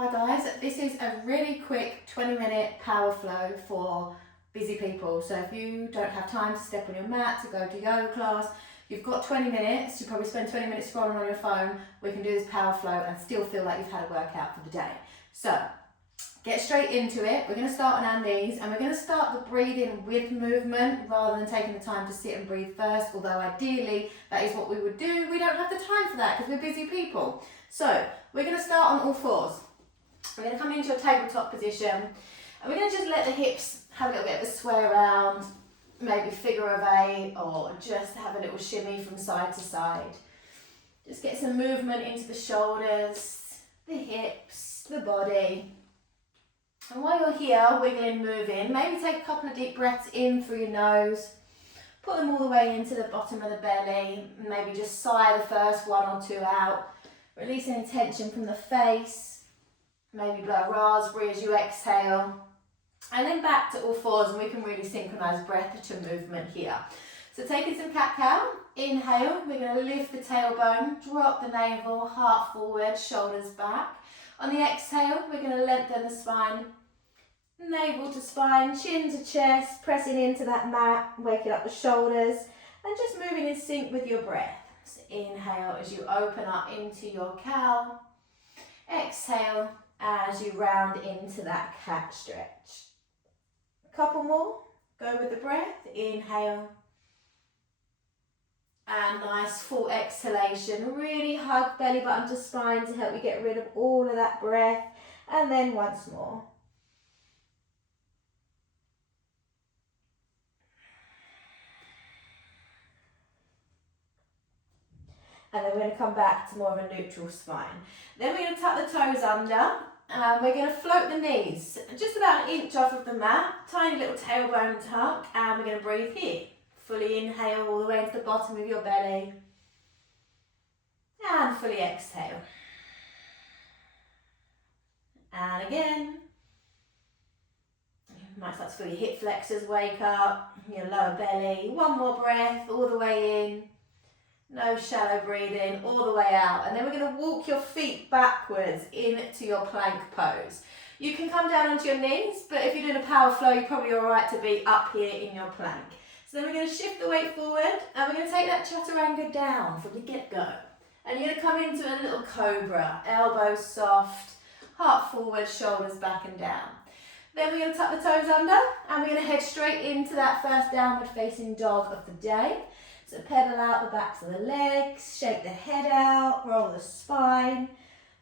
Hi guys, this is a really quick 20-minute power flow for busy people. So if you don't have time to step on your mat to go to yoga class, you've got 20 minutes, you probably spend 20 minutes scrolling on your phone, we can do this power flow and still feel like you've had a workout for the day. So get straight into it. We're going to start on our knees and we're going to start the breathing with movement rather than taking the time to sit and breathe first, although ideally that is what we would do. We don't have the time for that because we're busy people. So we're going to start on all fours. We're going to come into a tabletop position and we're going to just let the hips have a little bit of a sway around, maybe figure of eight, or just have a little shimmy from side to side. Just get some movement into the shoulders, the hips, the body. And while you're here, wiggling, moving, maybe take a couple of deep breaths in through your nose, put them all the way into the bottom of the belly, maybe just sigh the first one or two out, release any tension from the face. Maybe blow a raspberry as you exhale. And then back to all fours, and we can really synchronise breath to movement here. So taking some cat-cow, inhale, we're going to lift the tailbone, drop the navel, heart forward, shoulders back. On the exhale, we're going to lengthen the spine, navel to spine, chin to chest, pressing into that mat, waking up the shoulders, and just moving in sync with your breath. So inhale as you open up into your cow. Exhale as you round into that cat stretch. A couple more. Go with the breath. Inhale. And nice full exhalation. Really hug belly button to spine to help you get rid of all of that breath. And then once more. And then we're going to come back to more of a neutral spine. Then we're going to tuck the toes under and we're going to float the knees just about an inch off of the mat, tiny little tailbone tuck, and we're going to breathe here. Fully inhale all the way into the bottom of your belly and fully exhale. And again. You might start to feel your hip flexors wake up, your lower belly. One more breath all the way in. No shallow breathing, all the way out. And then we're going to walk your feet backwards into your plank pose. You can come down onto your knees, but if you're doing a power flow, you're probably all right to be up here in your plank. So then we're going to shift the weight forward and we're going to take that chaturanga down from the get-go. And you're going to come into a little cobra, elbows soft, heart forward, shoulders back and down. Then we're going to tuck the toes under and we're going to head straight into that first downward facing dog of the day. So pedal out the backs of the legs, shake the head out, roll the spine.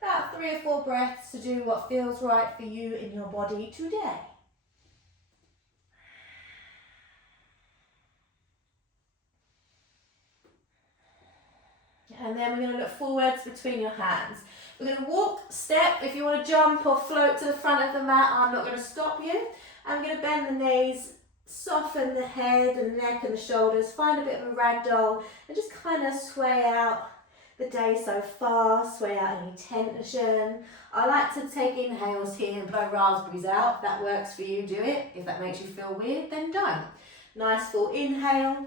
About 3 or 4 breaths to do what feels right for you in your body today. And then we're going to look forwards between your hands. We're going to walk, step. If you want to jump or float to the front of the mat, I'm not going to stop you. I'm going to bend the knees, soften the head and the neck and the shoulders, find a bit of a ragdoll and just kind of sway out the day so far, sway out any tension. I like to take inhales here and blow raspberries out. If that works for you, do it. If that makes you feel weird, then don't. Nice full inhale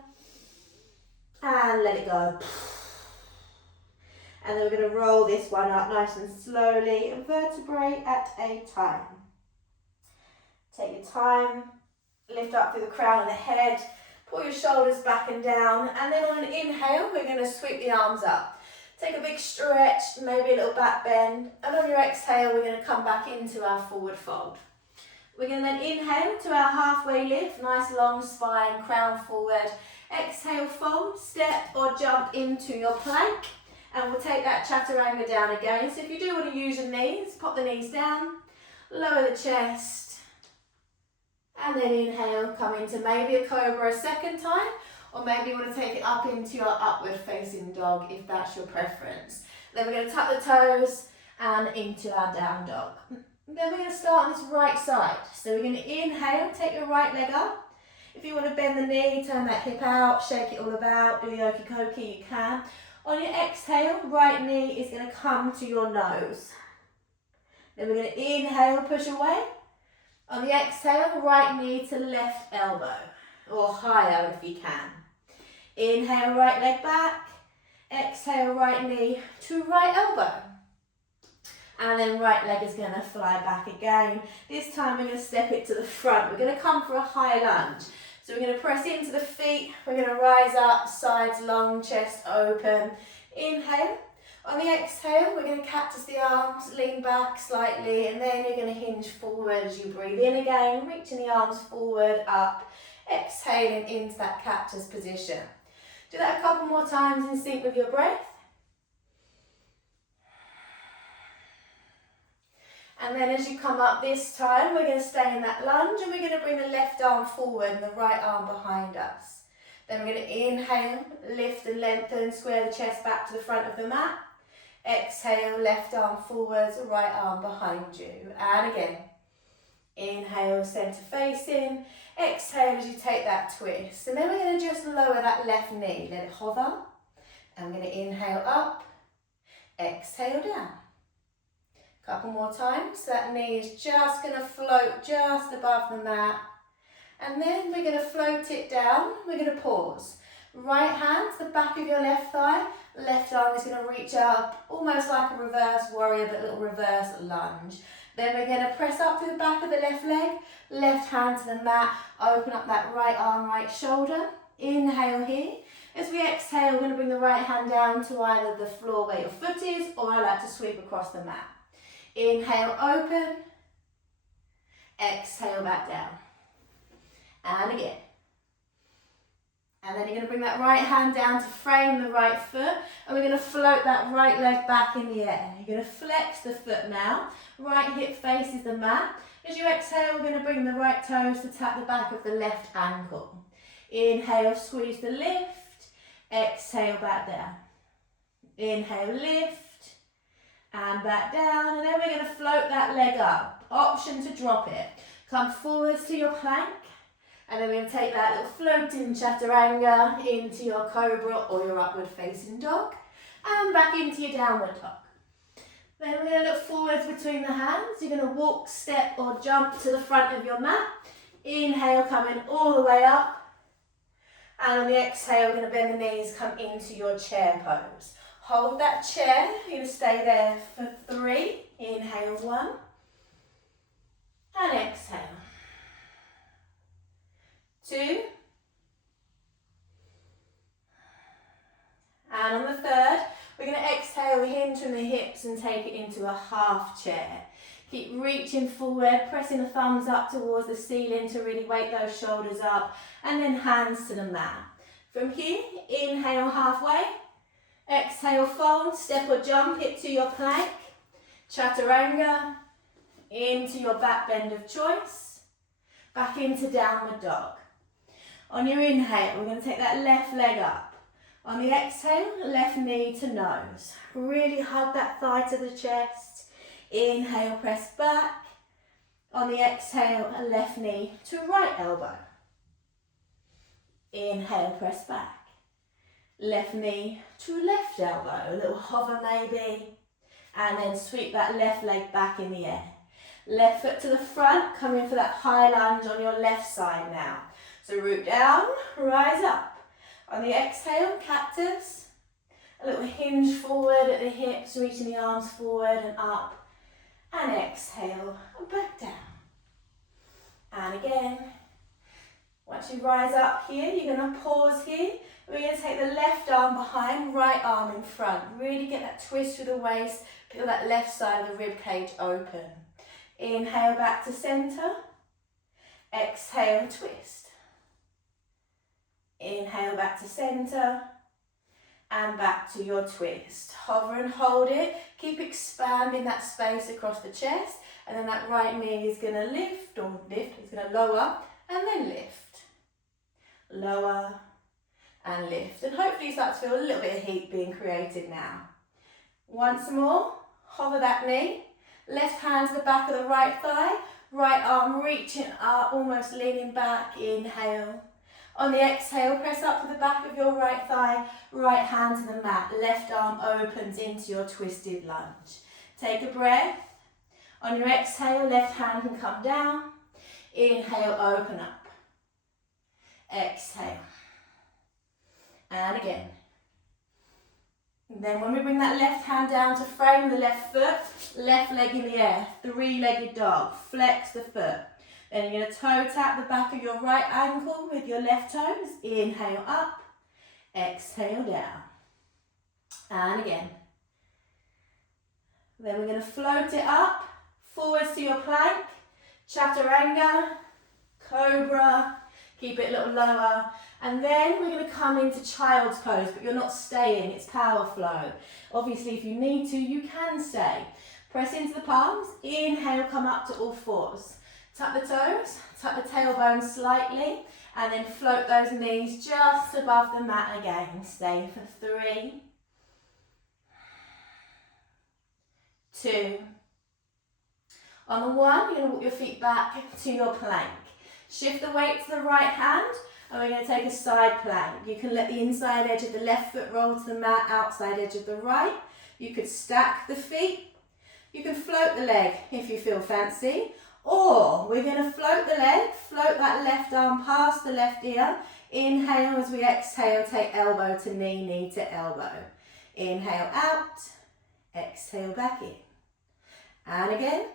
and let it go. And then we're going to roll this one up nice and slowly, a vertebrae at a time. Take your time. Lift up through the crown of the head, pull your shoulders back and down, and then on an inhale, we're going to sweep the arms up. Take a big stretch, maybe a little back bend, and on your exhale, we're going to come back into our forward fold. We're going to then inhale to our halfway lift, nice long spine, crown forward. Exhale, fold, step or jump into your plank, and we'll take that chaturanga down again. So if you do want to use your knees, pop the knees down, lower the chest, and then inhale, come into maybe a cobra a second time, or maybe you want to take it up into your upward facing dog if that's your preference. Then we're going to tuck the toes and into our down dog. Then we're going to start on this right side. So we're going to inhale, take your right leg up. If you want to bend the knee, turn that hip out, shake it all about, do the okie dokie, you can. On your exhale, right knee is going to come to your nose. Then we're going to inhale, push away. On the exhale, right knee to left elbow, or higher if you can. Inhale, right leg back. Exhale, right knee to right elbow. And then right leg is going to fly back again. This time we're going to step it to the front. We're going to come for a high lunge. So we're going to press into the feet. We're going to rise up, sides long, chest open. Inhale. On the exhale, we're going to cactus the arms, lean back slightly, and then you're going to hinge forward as you breathe in again, reaching the arms forward, up, exhaling into that cactus position. Do that a couple more times in sync with your breath. And then as you come up this time, we're going to stay in that lunge and we're going to bring the left arm forward and the right arm behind us. Then we're going to inhale, lift and lengthen, square the chest back to the front of the mat. Exhale, left arm forwards, right arm behind you. And again, inhale, center facing. Exhale as you take that twist. And then we're going to just lower that left knee, let it hover. I'm going to inhale up, exhale down. Couple more times. That knee is just going to float just above the mat. And then we're going to float it down. We're going to pause. Right hand to the back of your left thigh. Left arm is going to reach up, almost like a reverse warrior, but a little reverse lunge. Then we're going to press up to the back of the left leg. Left hand to the mat. Open up that right arm, right shoulder. Inhale here. As we exhale, we're going to bring the right hand down to either the floor where your foot is, or I like to sweep across the mat. Inhale, open. Exhale, back down. And again. And then you're going to bring that right hand down to frame the right foot. And we're going to float that right leg back in the air. You're going to flex the foot now. Right hip faces the mat. As you exhale, we're going to bring the right toes to tap the back of the left ankle. Inhale, squeeze the lift. Exhale, back down. Inhale, lift. And back down. And then we're going to float that leg up. Option to drop it. Come forwards to your plank. And then we're going to take that little floating chaturanga into your cobra or your upward facing dog. And back into your downward dog. Then we're going to look forwards between the hands. You're going to walk, step or jump to the front of your mat. Inhale, coming all the way up. And on the exhale, we're going to bend the knees, come into your chair pose. Hold that chair. You're going to stay there for 3. Inhale, 1. And exhale. 2. And on the 3rd, we're going to exhale, hinge from the hips and take it into a half chair. Keep reaching forward, pressing the thumbs up towards the ceiling to really wake those shoulders up, and then hands to the mat. From here, inhale halfway, exhale fold, step or jump it to your plank, chaturanga, into your back bend of choice, back into downward dog. On your inhale, we're going to take that left leg up. On the exhale, left knee to nose. Really hug that thigh to the chest. Inhale, press back. On the exhale, left knee to right elbow. Inhale, press back. Left knee to left elbow. A little hover maybe. And then sweep that left leg back in the air. Left foot to the front, come in for that high lunge on your left side now. So root down, rise up. On the exhale, cactus. A little hinge forward at the hips, reaching the arms forward and up. And exhale, and back down. And again. Once you rise up here, you're going to pause here. We're going to take the left arm behind, right arm in front. Really get that twist through the waist. Feel that left side of the rib cage open. Inhale back to center. Exhale, twist. Inhale back to center. And back to your twist. Hover and hold it. Keep expanding that space across the chest. And then that right knee is going to lift, it's going to lower and then lift. Lower and lift. And hopefully you start to feel a little bit of heat being created now. Once more, hover that knee. Left hand to the back of the right thigh. Right arm reaching up, almost leaning back. Inhale. On the exhale, press up to the back of your right thigh. Right hand to the mat. Left arm opens into your twisted lunge. Take a breath. On your exhale, left hand can come down. Inhale, open up. Exhale. And again. And then when we bring that left hand down to frame the left foot, left leg in the air, three-legged dog, flex the foot. Then you're going to toe tap the back of your right ankle with your left toes. Inhale up, exhale down. And again. Then we're going to float it up, forwards to your plank, chaturanga, cobra, keep it a little lower. And then we're going to come into child's pose, but you're not staying, it's power flow. Obviously, if you need to, you can stay. Press into the palms, inhale, come up to all fours. Tuck the toes, tuck the tailbone slightly, and then float those knees just above the mat again. Stay for 3, 2. On the 1, you're going to walk your feet back to your plank. Shift the weight to the right hand, and we're going to take a side plank. You can let the inside edge of the left foot roll to the mat, outside edge of the right. You could stack the feet. You can float the leg if you feel fancy. Or we're going to float the leg, float that left arm past the left ear. Inhale as we exhale, take elbow to knee, knee to elbow. Inhale out, exhale back in. And again.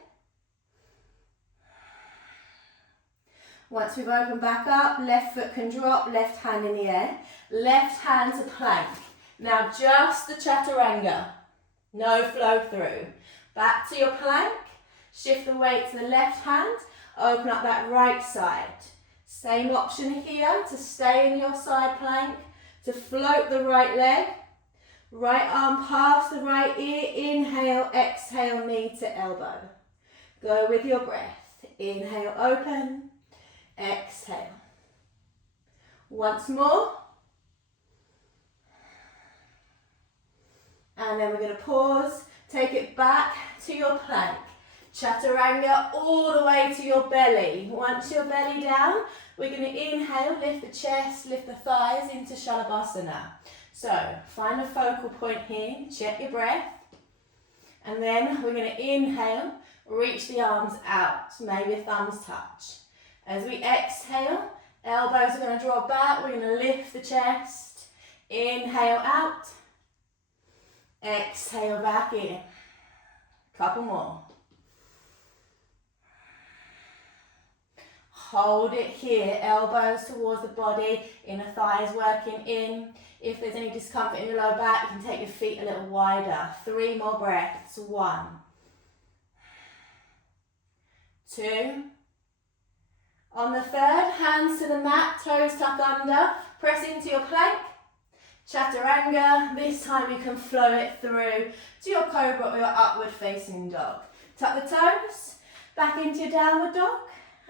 Once we've opened back up, left foot can drop, left hand in the air. Left hand to plank. Now just the chaturanga, no flow through. Back to your plank. Shift the weight to the left hand, open up that right side. Same option here to stay in your side plank, to float the right leg. Right arm past the right ear, inhale, exhale, knee to elbow. Go with your breath. Inhale, open, exhale. Once more. And then we're going to pause, take it back to your plank. Chaturanga all the way to your belly. Once your belly down, we're going to inhale, lift the chest, lift the thighs into Shalabhasana. So find a focal point here, check your breath. And then we're going to inhale, reach the arms out, maybe thumbs touch. As we exhale, elbows are going to draw back, we're going to lift the chest. Inhale out, exhale back in. Couple more. Hold it here, elbows towards the body, inner thighs working in. If there's any discomfort in your lower back, you can take your feet a little wider. 3 more breaths. 1, 2. On the third, hands to the mat, toes tuck under, press into your plank. Chaturanga, this time you can flow it through to your cobra or your upward facing dog. Tuck the toes, back into your downward dog.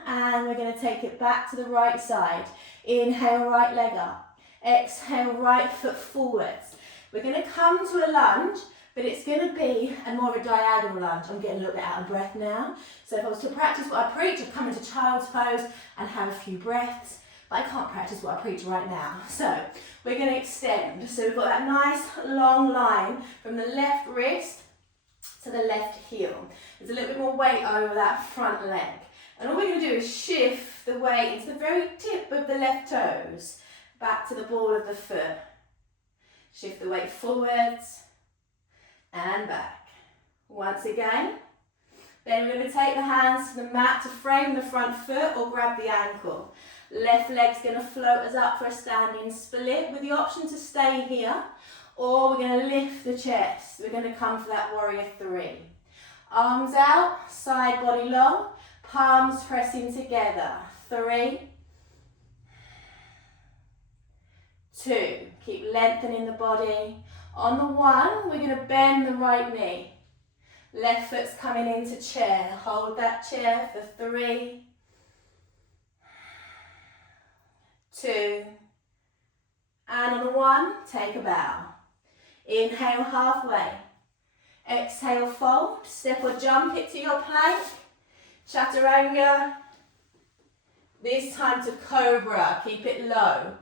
And we're going to take it back to the right side. Inhale, right leg up. Exhale, right foot forwards. We're going to come to a lunge, but it's going to be a more of a diagonal lunge. I'm getting a little bit out of breath now. So if I was to practice what I preach, I'd come into child's pose and have a few breaths. But I can't practice what I preach right now. So we're going to extend. So we've got that nice long line from the left wrist to the left heel. There's a little bit more weight over that front leg. And all we're going to do is shift the weight into the very tip of the left toes, back to the ball of the foot. Shift the weight forwards and back. Once again. Then we're going to take the hands to the mat to frame the front foot or grab the ankle. Left leg's going to float us up for a standing split with the option to stay here, or we're going to lift the chest. We're going to come for that warrior 3. Arms out, side body long. Palms pressing together. 3, 2. Keep lengthening the body. On the 1, we're going to bend the right knee. Left foot's coming into chair. Hold that chair for 3, 2. And on the 1, take a bow. Inhale halfway. Exhale, fold. Step or jump it to your plank. Chaturanga, this time to cobra, keep it low.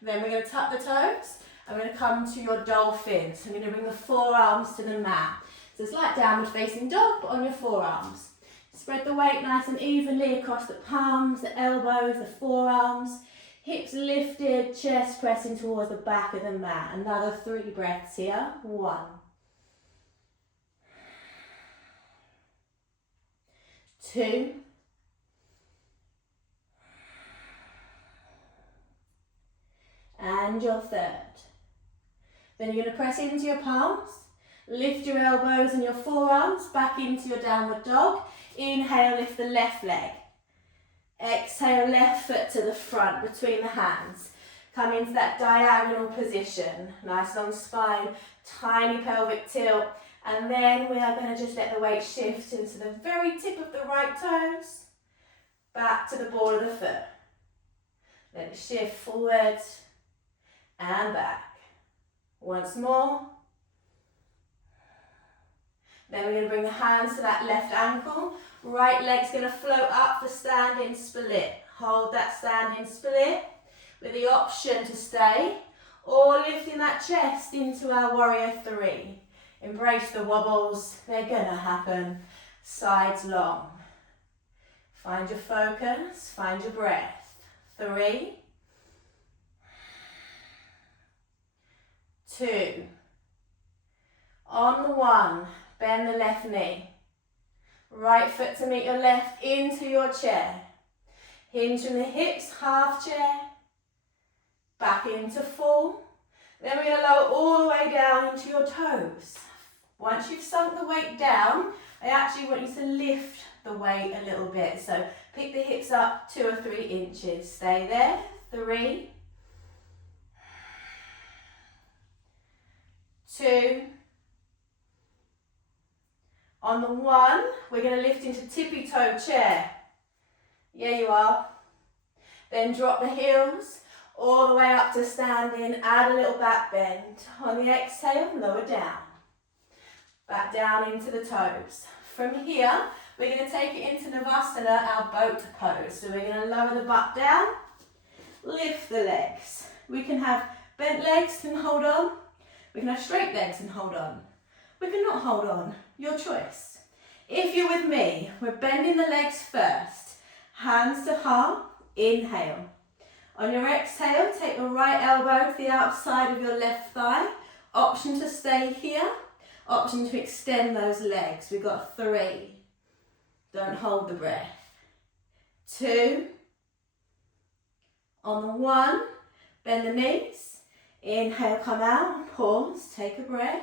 Then we're going to tuck the toes and we're going to come to your dolphin. So we're going to bring the forearms to the mat. So it's like downward facing dog, but on your forearms. Spread the weight nice and evenly across the palms, the elbows, the forearms. Hips lifted, chest pressing towards the back of the mat. Another 3 breaths here. 1. 2. And your 3rd. Then you're going to press into your palms. Lift your elbows and your forearms back into your downward dog. Inhale, lift the left leg. Exhale, left foot to the front between the hands. Come into that diagonal position. Nice long spine, tiny pelvic tilt. And then we are going to just let the weight shift into the very tip of the right toes. Back to the ball of the foot. Let it shift forwards and back. Once more. Then we're going to bring the hands to that left ankle. Right leg's going to float up for standing split. Hold that standing split with the option to stay or lifting that chest into our warrior 3. Embrace the wobbles, they're going to happen. Sides long. Find your focus, find your breath. 3, 2. On the 1, bend the left knee. Right foot to meet your left into your chair. Hinge from the hips, half chair. Back into full. Then we're going to lower all the way down into your toes. Once you've sunk the weight down, I actually want you to lift the weight a little bit. So pick the hips up 2 or 3 inches. Stay there. 3, 2. On the 1, we're going to lift into tippy toe chair. Yeah, you are. Then drop the heels all the way up to standing. Add a little back bend. On the exhale, lower down. Back down into the toes. From here, we're going to take it into Navasana, our boat pose. So we're going to lower the butt down, lift the legs. We can have bent legs and hold on. We can have straight legs and hold on. We can not hold on. Your choice. If you're with me, we're bending the legs first. Hands to heart. Inhale. On your exhale, take the right elbow to the outside of your left thigh. Option to stay here. Option to extend those legs. We've got 3. Don't hold the breath. 2. On the 1, bend the knees. Inhale, come out. Pause. Take a breath.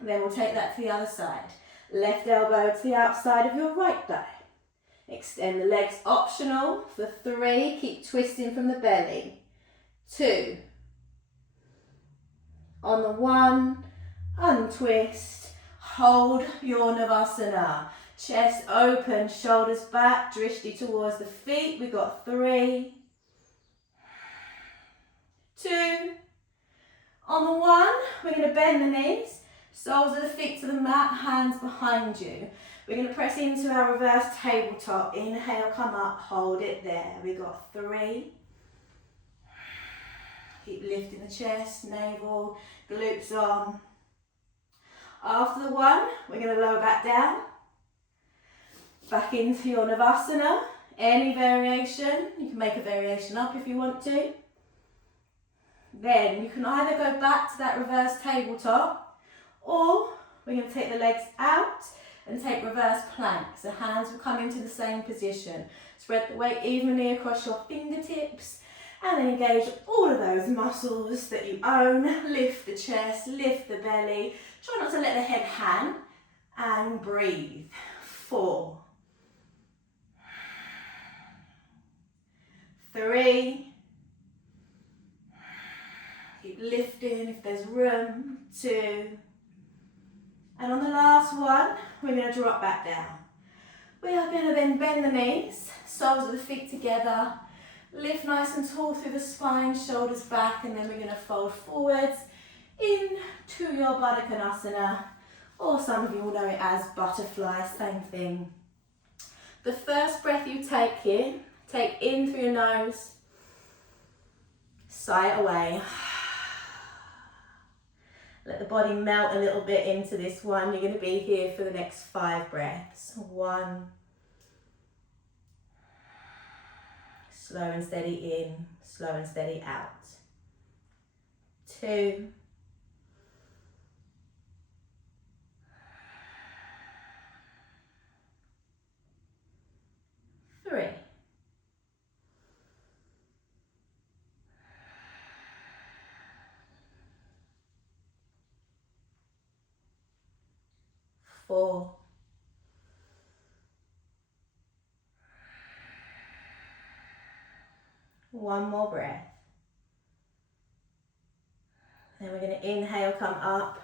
Then we'll take that to the other side. Left elbow to the outside of your right thigh. Extend the legs, optional. For 3, keep twisting from the belly. 2. On the 1, untwist. Hold your Navasana. Chest open, shoulders back, drishti towards the feet. We've got 3, 2. On the 1, we're going to bend the knees. Soles of the feet to the mat, hands behind you. We're going to press into our reverse tabletop. Inhale, come up, hold it there. We got 3. Keep lifting the chest, navel, glutes on. After the 1, we're going to lower back down. Back into your Navasana. Any variation, you can make a variation up if you want to. Then you can either go back to that reverse tabletop, or we're going to take the legs out and take reverse plank. So hands will come into the same position. Spread the weight evenly across your fingertips and then engage all of those muscles that you own. Lift the chest, lift the belly. Try not to let the head hang and breathe. 4, 3. Keep lifting if there's room. 2. And on the last one, we're going to drop back down. We are going to then bend the knees, soles of the feet together, lift nice and tall through the spine, shoulders back, and then we're going to fold forwards into your Baddha Konasana, or some of you will know it as butterfly, same thing. The first breath you take here, take in through your nose, sigh it away. Let the body melt a little bit into this one. You're going to be here for the next 5 breaths. 1. Slow and steady in, slow and steady out. 2, 3. 4. 1 more breath. Then we're going to inhale, come up,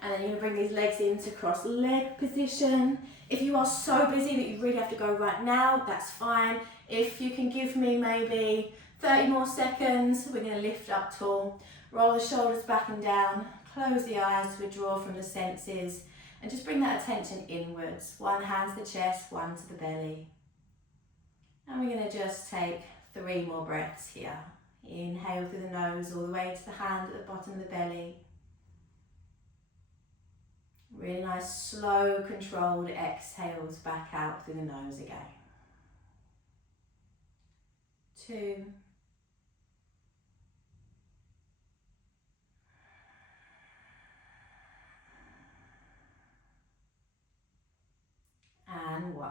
and then you're going to bring these legs into cross leg position. If you are so busy that you really have to go right now, that's fine. If you can give me maybe 30 more seconds, we're going to lift up tall, roll the shoulders back and down, close the eyes to withdraw from the senses, and just bring that attention inwards. One hand to the chest, one to the belly. And we're going to just take 3 more breaths here. Inhale through the nose all the way to the hand at the bottom of the belly. Really nice, slow, controlled exhales back out through the nose again. 2. And 1.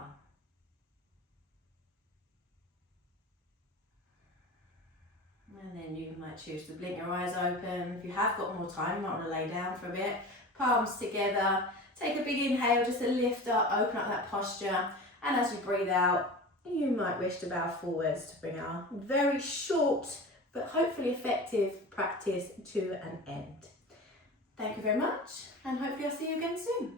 And then you might choose to blink your eyes open. If you have got more time, you might want to lay down for a bit. Palms together. Take a big inhale just to lift up, open up that posture. And as you breathe out, you might wish to bow forwards to bring our very short but hopefully effective practice to an end. Thank you very much, and hopefully I'll see you again soon.